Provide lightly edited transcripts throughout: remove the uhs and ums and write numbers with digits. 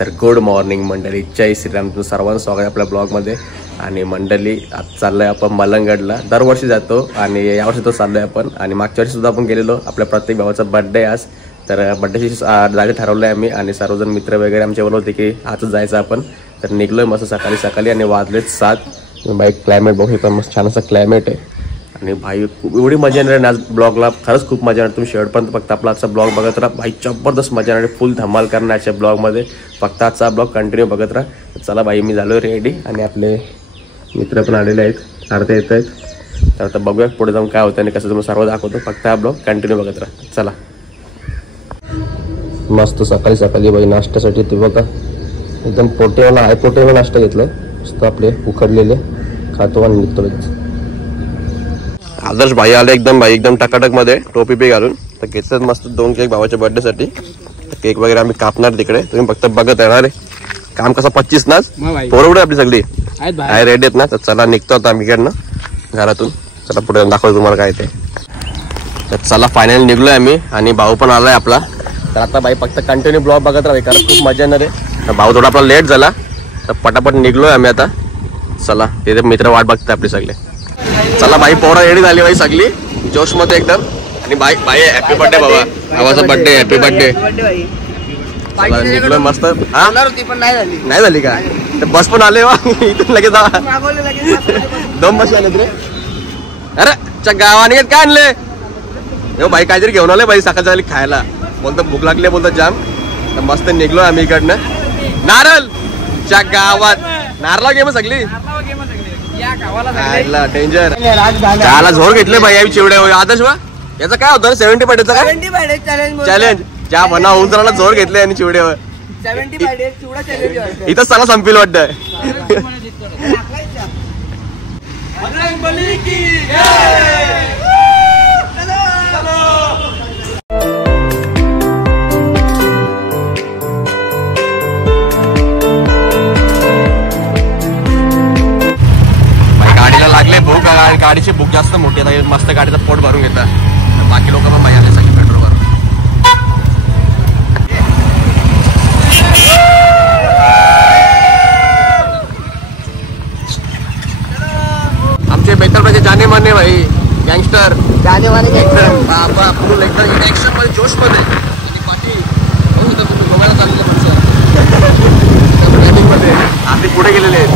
तर good morning मंडळी, जय श्रीराम. तुमचं सर्वांचं स्वागत आहे आपल्या ब्लॉगमध्ये. आणि मंडळी आज चाललोय आपण मलंगडला. दरवर्षी जातो आणि यावर्षी तो चाललोय आपण. आणि मागच्या वर्षी सुद्धा आपण गेलेलो. आपल्या प्रत्येक भावाचा बर्थडे आज, तर बर्थडेची जागा ठरवलं आहे आम्ही आणि सर्वजण मित्र वगैरे आमचे बोलत होते की आजच जायचं आपण. तर निघलोय मस्त सकाळी सकाळी आणि वाजलेत 7. बाईक क्लायमेट बघू शकता, मस्त छान असं क्लायमेट आहे. आणि भाई एवढी मजा येणार आहे आज ब्लॉगला, खरंच खूप मजा येणार. तुम्ही शेवटपर्यंत फक्त आपला आजचा ब्लॉग बघत राहा. भाई जबरदस्त मजा येणार आहे, फुल धमाल करण्याच्या ब्लॉगमध्ये. फक्त आजचा ब्लॉग कंटिन्यू बघत राहा. चला भाई, मी झालो रेडी आणि आपले मित्र पण आलेले आहेत, अर्धे येत आहेत. तर आता बघूया पुढे जाऊन काय होतं आणि कसं तुम्ही सर्व दाखवतो. फक्त हा ब्लॉग कंटिन्यू बघत राहा. चला. मस्त सकाळी सकाळी भाई नाश्त्यासाठी ते बघा एकदम पोटेवाला आहे, पोटेवाला नाश्ता घेतलाय मस्त. आपले उकडलेले खातो आणि निघतो लगेच. आदर्श भाई आले एकदम भाई एकदम टकाटक मध्ये, टोपी बी घालून. तर घेतलं मस्त 2 केक भावाच्या बर्थडे साठी. केक वगैरे आम्ही कापणार तिकडे, तुम्ही फक्त बघत येणार आहे. काम कसं 25 ना पोरवडे आपली सगळी आहे रेडी आहेत ना. तर चला निघतो आता आम्ही इकडनं घरातून. चला पुढे दाखवतो तुम्हाला काय ते. तर चला फायनल निघलोय आम्ही आणि भाऊ पण आलाय आपला. तर आता भाई फक्त कंटिन्यू ब्लॉग बघत राहा, कारण खूप मजा येणार आहे. तर भाऊ थोडा आपला लेट झाला, तर पटापट निघलोय आम्ही आता. चला तिथे मित्र वाट बघते आपले सगळे. चला भाई, पोरं रेडी झाली भाई सगळी जोश मध्ये एकदम. आणि भाई भाई हॅपी बर्थडे बाबा, भावाचा बर्थडे, हॅपी बर्थडे. चला निघलोय मस्त. नाही झाली का? तर बस पण आले इथून लगेच 2 बस आले रे. अरे गावाने काय आणले हो भाई? काहीतरी घेऊन आले भाई सकाळच्या वेळी खायला. बोलतो भूक लागली, बोलतो जाम. तर मस्त निघलोय आम्ही इकडनं. नारळ च्या गावात नारळा गेम सगळी डेंजर. त्याला झोर घेतले भाई आम्ही चिवडे. आदर्श वा याचं काय होतं 70 पाड्याचं काय चॅलेंज? ज्या म्हणा होऊन जरा जोर घेतले आणि चिवड्यावर. इथंच त्याला संपील वाटतं. गाडीला लागले भूक, गाडीची भूक जास्त मोठी आहे. मस्त गाडीचा पोट भरून घेतला. बाकी लोक पण आले सगळे पेट्रोल भरून. आमचे बेतलचे जाने माने भाई गँगस्टर, जाने माने एकदम बाबा फुल एकदम ऍक्शन मध्ये, जोश मध्ये. आणि पाठी बघू तर तुम्ही गोव्याला चाललेले मध्ये आधी पुढे गेलेले आहेत.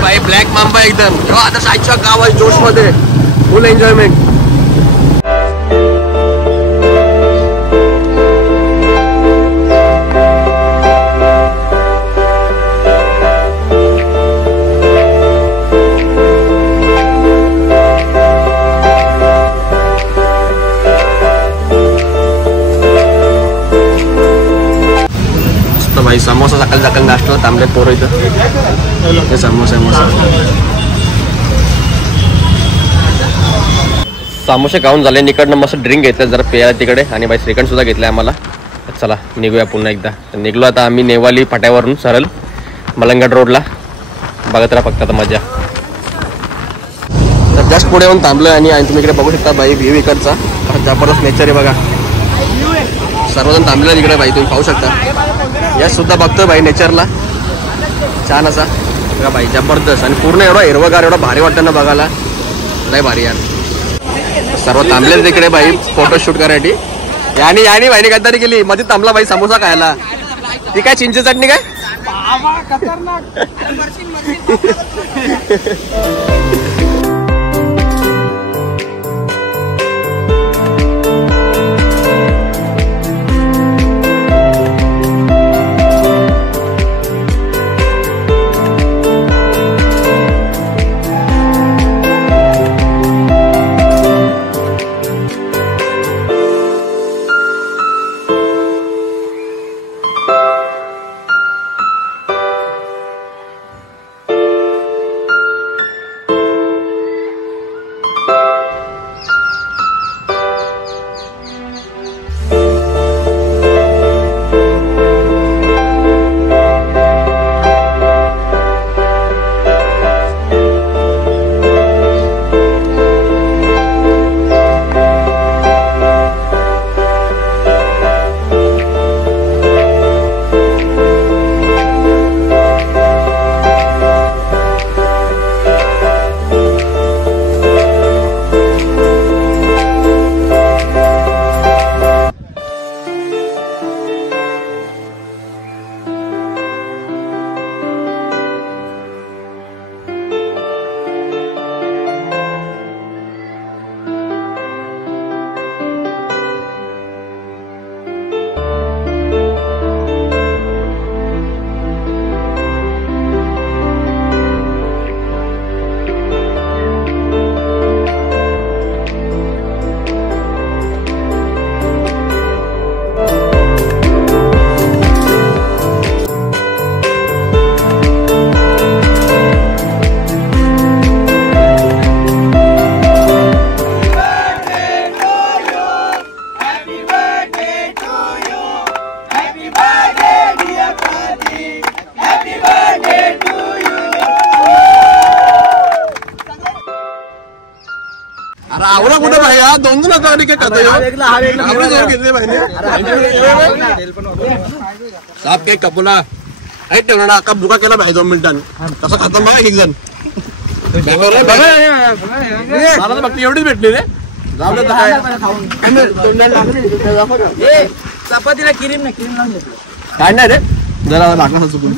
भाई ब्लॅक मांबा एकदम. आता साईडच्या गाव आहे जोश मध्ये, फुल एन्जॉयमेंट. भाई समोसा सकाळी सकाळी नाश्ता थांबले पोरं इथं. समोसे खाऊन झाले. निकडनं मस्त ड्रिंक घेतलं जरा प्यायला तिकडे. आणि भाई श्रीखंड सुद्धा घेतलं आम्हाला. चला निघूया पुन्हा एकदा. निघलो आता आम्ही नेवाली फाट्यावरून सरळ मलंगड रोडला. बघत राहा फक्त आता मजा. तर जस्ट पुढे येऊन थांबलोय आणि तुम्ही इकडे बघू शकता भाई व्ह्यू इकडचा जबरदस्त नेचर आहे बघा. सर्वजण थांबले तिकडे भाई, तुम्ही पाहू शकता. या सुद्धा बघतोय भाई नेचरला छान असा बघा भाई, जबरदस्त. आणि पूर्ण एवढा हिरवगार, एवढा भारी वाटतं ना बघायला, लय भारी यार. सर्व थांबले तिकडे भाई फोटोशूट करायसाठी. यानी भाईने गद्दारी केली, मध्ये थांबला भाई समोसा खायला. ती काय चिंच चटणी काय या 2,000 काय खातो घेतले पाहिजे साप केक कापूला ऐक ठेवला ना अख्खा बुका केला पाहिजे 2 मिनिटांनी कसं खातो बघा एक जण फक्त एवढीच भेटली रे चपातीला क्रीम ना क्रीम लावून घेतलं काय नाही रे जरा लागला चुकून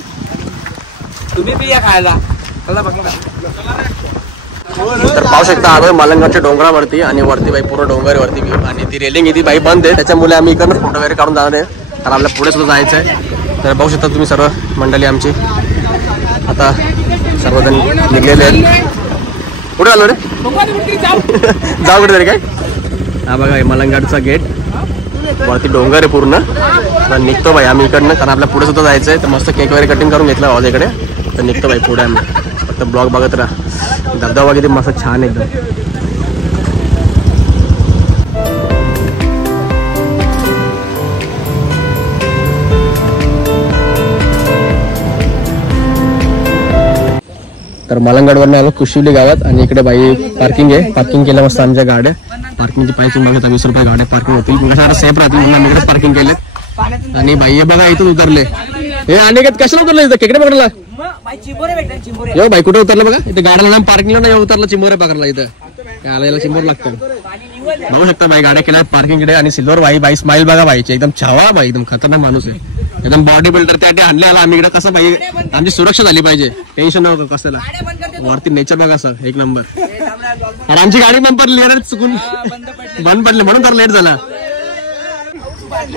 तुम्ही बी या खायला चला बघा तर पाहू शकता आलोय मलंगडच्या डोंगरावरती आणि वरती बाई पूर्ण डोंगरावरती व्ह्यू आणि ती रेलिंग इथे बाई बंद आहे त्याच्यामुळे आम्ही इकडनं फोटो वगैरे काढून जाणार आहे कारण आपल्याला पुढे सुद्धा जायचं आहे तर पाहू शकता तुम्ही सर्व मंडळी आमची आता सर्वजण निघलेले आहेत कुठे आलो रे जाऊ कुठे तरी काय हा बघा मलंगडचा गेट वरती डोंगर आहे पूर्ण निघतो बाई आम्ही इकडनं कारण आपल्या पुढे सुद्धा जायचं आहे तर मस्त केक वगैरे कटिंग करून घेतला आवाज इकडे तर निघतो बाई पुढे आम्ही फक्त ब्लॉग बघत राहा धबधबा किती मस्त छान एकदम तर मलंगडवरनं आलो कुशिवली गावात आणि इकडे बाई पार्किंग आहे पार्किंग केलं मस्त आमच्या गाड्या पार्किंगची पाहिजे बघा 20 रुपये गाड्या पार्किंग होतील म्हणजे सेफ राहतील म्हणून इकडेच पार्किंग केलेत आणि बाई हे बघा इथून उतरले हे अनेक कशाला उतरलं इथं केकडे पकडला यो बाई कुठे उतरलं बघा इथे गाड्याला नाम पार्किंगला नाही उतरलं चिंबोरे पकडला इथं याला चिंबोर लागतं बघू शकता बाई गाड्या केल्या पार्किंग कडे आणि सिल्वर बाई स्माइल बघा बाईची एकदम छावा बाई एकदम खतरनाक माणूस आहे एकदम बॉडी बिल्डर त्या आणले आला आम्ही इकडे कसं बाई आमची सुरक्षा झाली पाहिजे टेन्शन नको कशाला वरती नेचर बघा सर एक नंबर आणि आमची गाडी नंबर लिहिणार चुकून बंद पडले म्हणून तर लेट झाला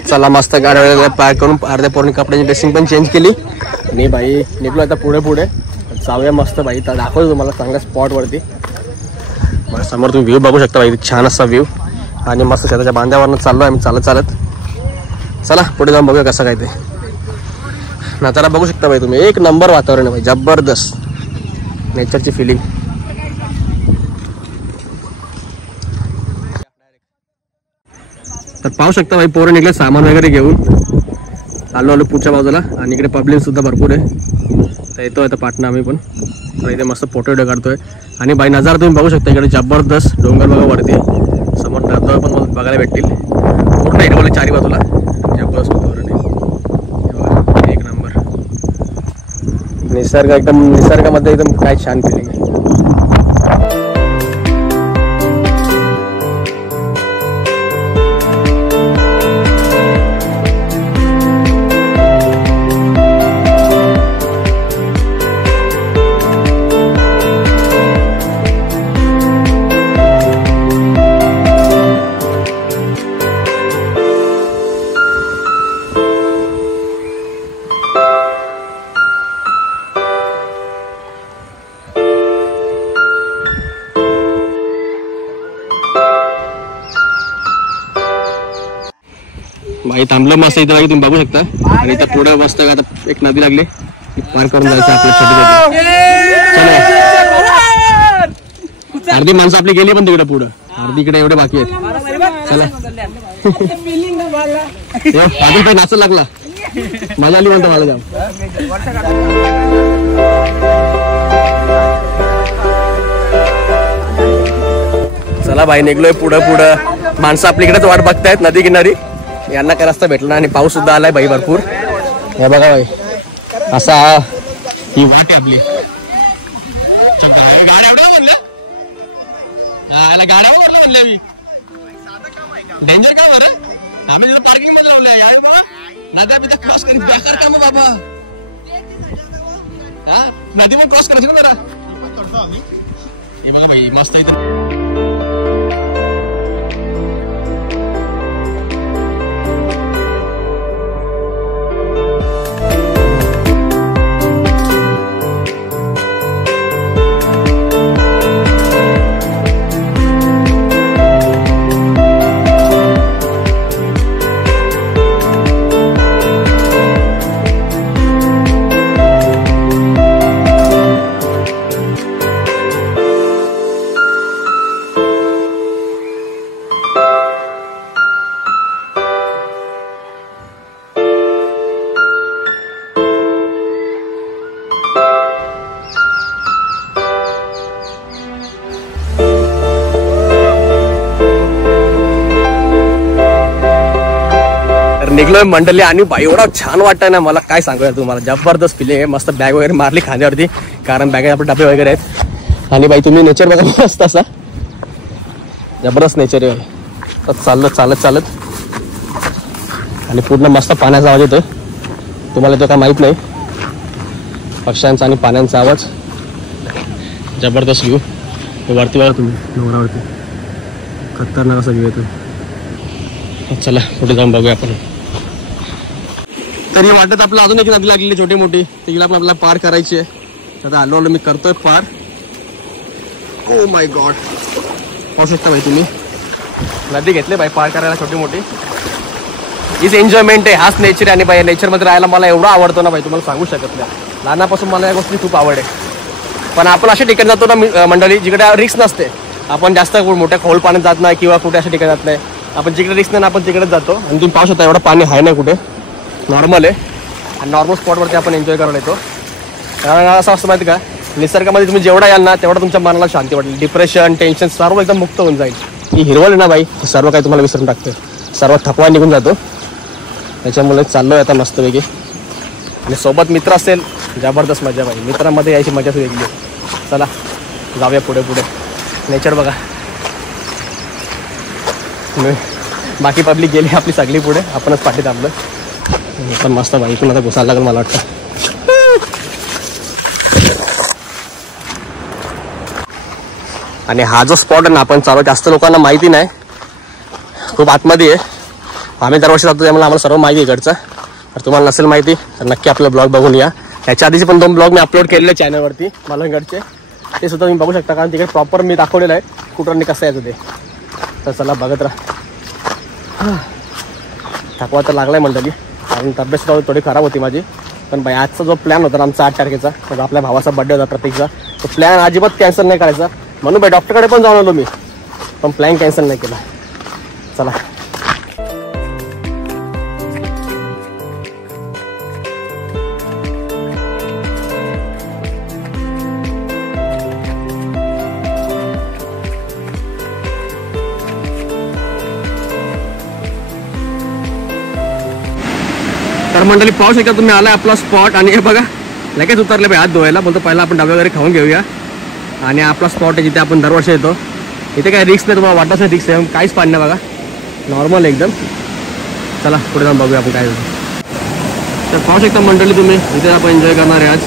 चला मस्त गाड्या पॅक करून अर्ध्या पूर्ण कपड्याची ड्रेसिंग पण चेंज केली आणि बाई निघलो आता पुढे जाऊया मस्त बाई तर दाखवतो तुम्हाला चांगल्या स्पॉट वरती समोर तुम्ही व्ह्यू बघू शकता बाई छान असा व्ह्यू आणि मस्त शेताच्या बांध्यावरनं चाललो आम्ही चालत चला पुढे जाऊन बघूया कसं काय ते नजारा बघू शकता बाई तुम्ही एक नंबर वातावरण आहे बाई जबरदस्त नेचरची फिलिंग तर पाहू शकता बाई पोरं निघले सामान वगैरे घेऊन आलो पुढच्या बाजूला आणि इकडे पब्लिक सुद्धा भरपूर आहे तर येतोय आता पाटणा आम्ही पण तर इथे मस्त फोटो व्हिडिओ काढतोय आणि बाई नजारा तुम्ही बघू शकता इकडे जबरदस्त डोंगर बघा वरती समोर धबधबा पण बघायला भेटतील पूर्ण हिरवले चारी बाजूला जबरदस्त वातावरण आहे एक नंबर निसर्गामध्ये एकदम काय छान फिलिंग आहे बाई थांबलं मस्त इथं बाई तुम्ही बघू शकता आणि इथं पुढे मस्त आता एक नदी लागली पार करून जायचं आपल्या छोटी अर्धी माणसं आपली गेली पण तिकडे पुढं अर्धी इकडे एवढे बाकी आहेत चला अजून काही नाचत लागला मला आली म्हणतो मला जाम चला बाई निघलोय पुढं माणसं आपली इकडेच वाट बघतायत नदी किनारी यांना काय रस्ता भेटला आणि पाऊस सुद्धा आलाय बाई भरपूर हे बघा बाई असा ही वाट आहे आपली गाड्या म्हणलं आम्ही डेंजर का बरं आम्ही तिथं पार्किंग मध्ये लावलंय नद्या क्रॉस करून बेकार काम बाबा हा नदी पण क्रॉस करायचं ना जरा हे बघा बाई मस्त इथं निघलोय मंडळी आणि बाई एवढा छान वाटतंय ना मला काय सांगूया तुम्हाला. जबरदस्त फिलिंग आहे. मस्त बॅग वगैरे मारली खांद्यावरती कारण बॅगेत आपले डबे वगैरे आहेत. आणि बाई तुम्ही नेचर बघा मस्त असा जबरदस्त नेचर आहे. तर चाललं चालत चालत आणि पूर्ण मस्त पाण्याचा आवाज येतोय. तुम्हाला तो काय माहित नाही. पक्ष्यांचा आणि पाण्याचा आवाज जबरदस्त व्ह्यू. वरती बघा तुम्ही डोंगरावरती खतरनाक असा व्ह्यू येतो. चला पुढे जाऊन बघूया आपण. तरी वाटत आपलं अजून एक नदी लागलेली छोटी मोठी तिला पण आपल्याला पार करायची आहे. आता आलो मी करतोय पार. ओ माय गॉड पाहू शकता भाई तुम्ही नदी घेतली बाई पार करायला छोटी मोठी. हीच एन्जॉयमेंट आहे. हाच नेचर आहे. आणि बाई नेचरमध्ये राहायला मला एवढा आवडतो ना बाई तुम्हाला सांगू शकत नाही. लहानापासून मला या गोष्टी खूप आवड आहे. पण आपण अशा ठिकाणी जातो ना मंडळी जिकडे रिस्क नसते. आपण जास्त मोठ्या खोल पाण्यात जात नाही किंवा कुठे अशा ठिकाणी जात नाही. आपण जिकडे रिस्क नाही ना आपण तिकडेच जातो. आणि तुम्ही पाहू शकता एवढं पाणी आहे नाही कुठे नॉर्मल आहे. आणि नॉर्मल स्पॉटवरती आपण एन्जॉय करायला येतो. कारण असं असतं माहिती का निसर्गामध्ये तुम्ही जेवढा याल ना तेवढा तुमच्या मनाला शांती वाटेल. डिप्रेशन टेन्शन सर्व एकदम मुक्त होऊन जाईल. ही हिरवळ आहे ना बाई सर्व काही तुम्हाला विसरून टाकते. सर्व थकवा निघून जातो. त्याच्यामुळे चाललोय आता मस्तपैकी. आणि सोबत मित्र असेल जबरदस्त मजा बाई. मित्रांमध्ये यायची मजाच वेगळी. चला जाऊया पुढे पुढे. नेचर बघा. बाकी पब्लिक गेली आपली सगळी पुढे आपणच पाठीत आपलं. पण मस्त बाई पण आता घुसायला लागेल मला वाटतं. आणि हा जो स्पॉट आहे ना आपण चालू जास्त लोकांना माहिती नाही. खूप आतमध्ये आहे. आम्ही दरवर्षी जातो त्यामुळे आम्हाला सर्व माहिती आहे इकडचं. तर तुम्हाला नसेल माहिती तर नक्की आपलं ब्लॉग बघून या. त्याच्या आधीचे पण 2 ब्लॉग मी अपलोड केलेले चॅनलवरती मालवणगडचे. ते सुद्धा तुम्ही बघू शकता कारण तिकडे प्रॉपर मी दाखवलेलं आहे कुठं कसं यायचं ते. तर चला बघत राहा. थकवा तर लागलाय मंडळी कारण तब्येत सुद्धा थोडी खराब होती माझी. पण बाई आजचा जो प्लॅन होता आमचा 8 तारखेचा म्हणजे आपल्या भावाचा बड्डे होता प्रत्येकचा तो प्लॅन अजिबात कॅन्सल नाही करायचा. म्हणून बाई डॉक्टरकडे पण जाऊन आलो मी पण प्लॅन कॅन्सल नाही केला. चला तर मंडळी पाहू शकता तुम्ही आलाय आपला स्पॉट. आणि हे बघा लगेच उतरले बाई हात धुवायला. बोलतो पहिला आपण डबे वगैरे खाऊन घेऊया. आणि आपला स्पॉट आहे जिथे आपण दरवर्षी येतो. इथे काही रिस्क नाही तुम्हाला वाटत नाही रिस्क आहे काहीच पाणी नाही बघा नॉर्मल एकदम. चला पुढे जाऊन बघूया आपण काय होतं. तर पाहू शकता मंडळी तुम्ही इथे आपण एन्जॉय करणार आहे आज.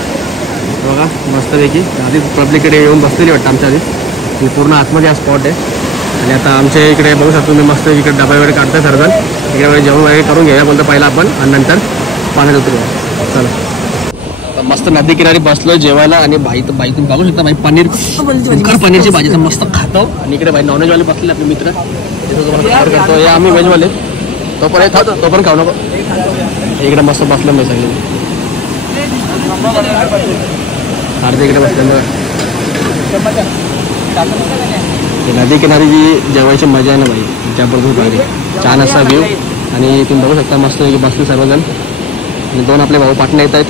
बघा मस्तपैकी आधी पब्लिककडे येऊन बसलेली वाटतं आमच्या आधी. पूर्ण आतमध्ये हा स्पॉट आहे. आणि आता आमच्या इकडे बघू शकतो तुम्ही मस्त इकडे डबा वगैरे काढतोय सर्वजण. इकडे जेवण वगैरे करून घेऊया बोलतो पहिला आपण आणि नंतर पाण्यात उतरूया. चला मस्त नदी किनारी बसलोय जेवायला. आणि बाई तुम्ही बघू शकता बाई पनीर पनीरची भाजी मस्त खातो. आणि इकडे बाई नॉनव्हेजवाले बसलेले आपले मित्र करतो. हे आम्ही व्हेजवाले तो पण खातो तो पण खाऊ नको. इकडे मस्त बसलो मी सगळे अर्धे इकडे बसल्यामुळे. नदी किनारी जी जेवायची मजा आहे ना बाई जबरदस्त भारी. छान असा व्ह्यू. आणि तुम्ही बघू शकता मस्त बसले सर्वजण. आणि 2 आपले भाऊ पाटणे येत आहेत.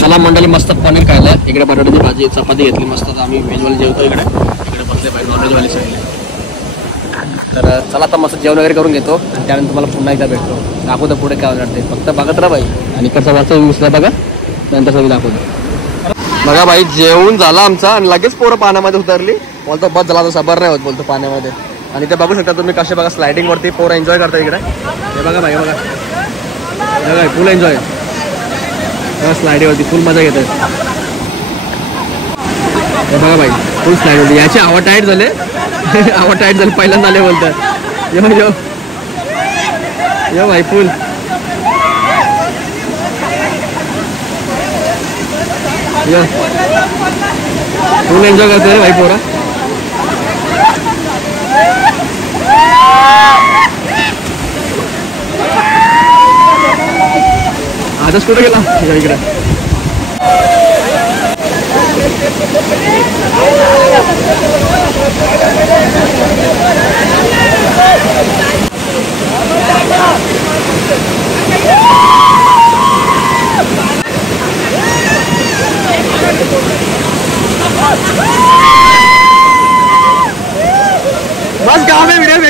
चला मंडळी मस्त पनीर खायला. इकडे बटाट्याची भाजी चपाती घेतली मस्त. आम्ही व्हेजवाले जेवतो इकडे बसले पाहिजे नॉनव्हेजवाले सगळे. तर चला आता मस्त जेवण वगैरे करून घेतो आणि त्यानंतर तुम्हाला पुन्हा एकदा भेटतो. दाखवतो पुढे काय वाटते फक्त बघत राहा बाई. आणि इकडचा वरचा मिसला बघा नंतर सगळी दाखवतो. बघा बाई जेवून झाला आमचा आणि लगेच पोरं पाण्यामध्ये उतरली. बोलतो बस झाला तर सबर नाही होत बोलतो पाण्यामध्ये. आणि ते बघू शकता तुम्ही कसे बघा स्लायडिंग वरती पोरं एन्जॉय करतात इकडे. हे बघा बाई बघा फुल एन्जॉय स्लायडिंगवरती फुल मजा घेत आहेत. हे बघा बाई फुल स्लाईड होती. याची आवा टाईट झाले आवा टाईट झाले पहिल्यांदा आले बोलतात. यो भाई फुल फुल एन्जॉय करतो रे भाई पोरा. आजच कुठे गेला इकडे.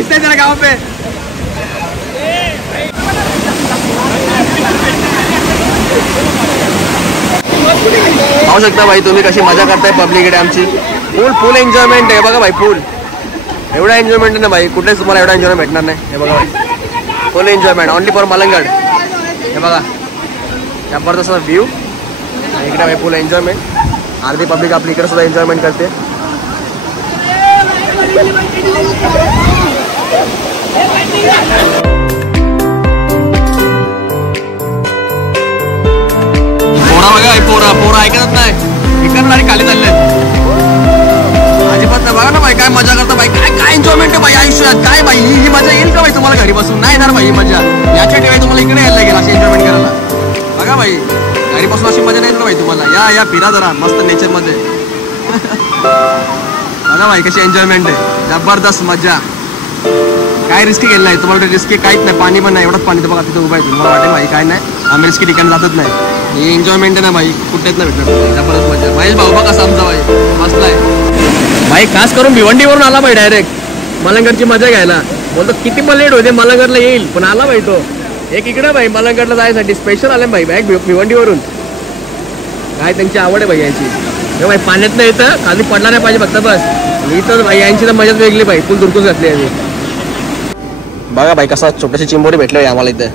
घुसते हैं तेरा गाँव पे। पाहू शकता भाई तुम्ही कशी मजा करताय पब्लिक इकडे आमची. फुल एन्जॉयमेंट आहे बघा भाई. फुल एवढा एन्जॉयमेंट आहे ना भाई, कुठेच तुम्हाला एवढा एन्जॉयमेंट भेटणार नाही. हे बघा भाई, फुल एन्जॉयमेंट ओनली फॉर मलंगड. हे बघा जबरदस्त व्ह्यू इकडे भाई, फुल एन्जॉयमेंट. अर्धी पब्लिक आपली इकडे सुद्धा एन्जॉयमेंट करते. पोरा बघा, पोरा ऐकत नाही, इकडनं आणि खाली चालले अजिबात. बघा ना भाई काय मजा करता भाई, काय एन्जॉयमेंट आहे भाई आयुष्यात. काय भाई ही मजा येईल का भाई तुम्हाला घरी बसून? नाही येणार भाई ही मजा. याच्या ठेवाय तुम्हाला इकडे यायला लागेल अशी एन्जॉयमेंट करायला. बघा भाई घरी बसून अशी मजा नाही येत ना भाई तुम्हाला. या फिरा जरा मस्त नेचर मध्ये. बघा भाई कशी एन्जॉयमेंट आहे, जबरदस्त मजा. काय रिस्की केलं नाही तुम्हाला, रिस्की काहीच नाही. पाणी पण नाही, एवढंच पाणी. तर बघा तिथं उभा आहे, तुम्हाला वाटेल भाई काय नाही, आम्ही रिस्की ठिकाणी जातच नाही. ही एन्जॉयमेंट आहे ना भाई, कुठेच नाही भेटणार. जबरदस्त मजा. महेश भाऊ बघा कसा आमचा भाई मस्त आहे भाई. खास करून भिवंडीवरून आला भाई डायरेक्ट मलंगडची मजा घ्यायला. बोलतो किती पण लेट होते मलंगडला येईल, पण आला भाई तो. एक इकडे भाई मलंगडला जायसाठी स्पेशल आले भाई बॅग भिवंडीवरून. काय त्यांची आवड आहे भाई यांची. हे भाई पाण्यात नाही येतं, खाली पडला नाही पाहिजे फक्त बस. इथं भाई यांची तर मजाच वेगळी भाई, फुल दुरकूस घातली आम्ही. बघा भाई कसा छोटीशी चिंबोरी भेटली आम्हाला इथे.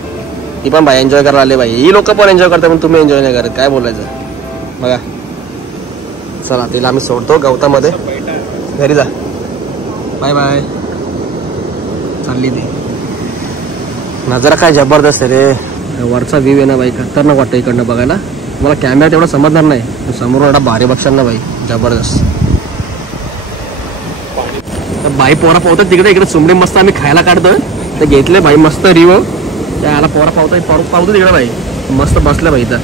ती पण भाई एन्जॉय करायला आले भाई. ही लोक पण एन्जॉय करतात पण तुम्ही एन्जॉय नाही करत, काय बोलायचं. बघा चला तिला आम्ही सोडतो गवतामध्ये, घरी जा. Bye bye. चालली ती. नजरा काय जबरदस्त आहे रे. वरचा व्ह्यू आहे ना भाई, खतरनाक वाटतं इकडनं बघायला. मला कॅमेरा तेवढा समजणार नाही, समोर एवढा भारी बघशाल ना भाई, जबरदस्त. भाई पोरा पावतात तिकडे, इकडे सुमडी मस्त आम्ही खायला काढतोय. तर घेतले भाई मस्त रिवो. त्याला पोरा पावतो तिकडे भाई, मस्त बसलं भाई. तर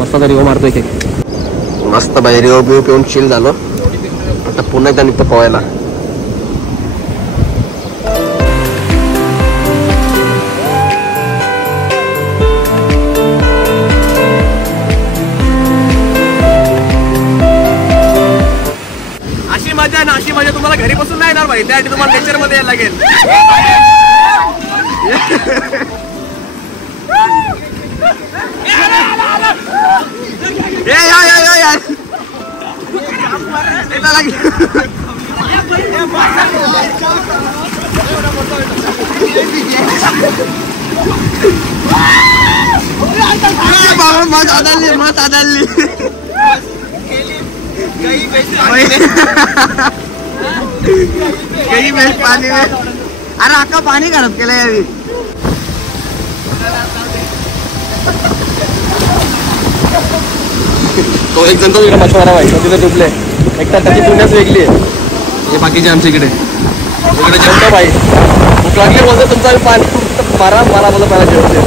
मस्त रिवो मारतोय की मस्त भाई. रिवो बिवो पिऊन चिल झालो. आता पुन्हा एकदा निघतो पोहायला. अशी मजा ना, अशी मजा तुम्हाला घरी बसून नाही येणार भाई. त्यासाठी तुम्हाला नेचर मध्ये यायला लागेल. मत आदळली काही वेळ पाणी. अरे अक्का पाणी घरात केलं यावी. तो एक जण तो इकडे मछवारा भाई, तो तिथे डुबले. एक तर त्याची पुण्याच वेगळी आहे. हे बाकीचे आमच्या इकडे जेवतो भाई. भूक लागली बोलतो तुमचा पाणी मारा, मला बोलतो पहिला जेवते.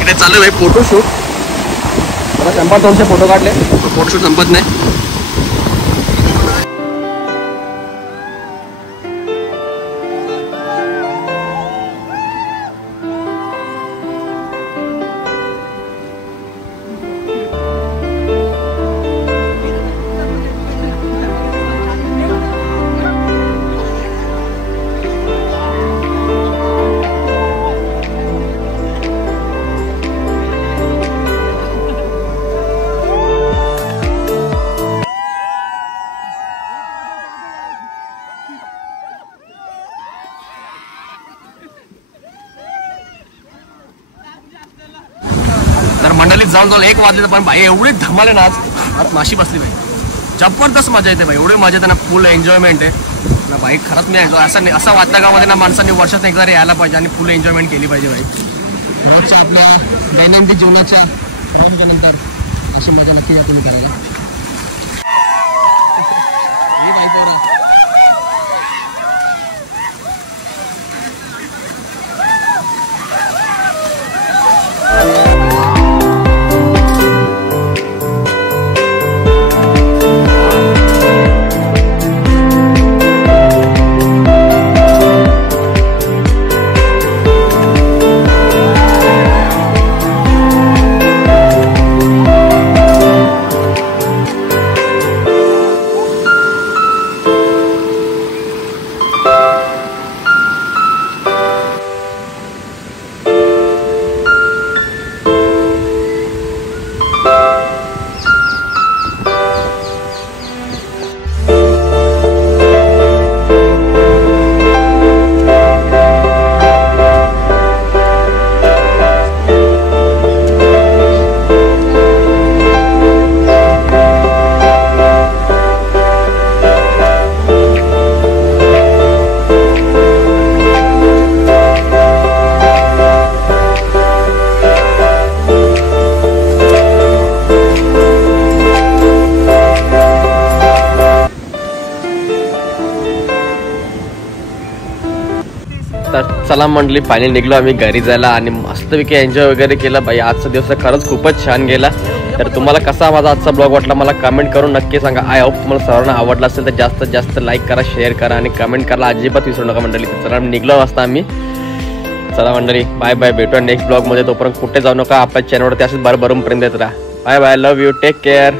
इकडे चालू भाई फोटोशूट. मला 100-200 फोटो काढले, फोटोशूट संपत नाही. तर मंडळीत जाऊन 1 वाजले. पण भाई एवढे धमाले ना आज, अरे माशी बसली भाई. जबरदस्त मजा येते भाई, एवढी मजा येते ना, फुल एन्जॉयमेंट आहे ना भाई. खरंच मी असं वाटतं गावामध्ये ना माणसांनी वर्षात एकदा यायला पाहिजे आणि फुल एन्जॉयमेंट केली पाहिजे भाई. रोजच्या आपल्या दैनंदिन जीवनाच्या नंतर अशी मजा नक्की तुम्ही करायला. तर चला मंडळी फायनली निघलो आम्ही घरी जायला आणि मस्तपैकी एन्जॉय वगैरे केला बाई. आजचा दिवस खरंच खूपच छान गेला. तर तुम्हाला कसा माझा आजचा ब्लॉग वाटला मला कमेंट करून नक्की सांगा. आय होप तुम्हाला सर्वांना आवडला असेल तर जास्तीत जास्त लाईक करा, शेअर करा आणि कमेंट करायला अजिबात विसरू नका मंडळी. तर चला निघलो वाजता आम्ही. चला मंडळी बाय बाय, भेटूया नेक्स्ट ब्लॉगमध्ये. तोपर्यंत कुठे जाऊ नका, आपल्या चॅनलवरती असेच भरभरूनपर्यंत येत राहा. Bye bye, love you, take care.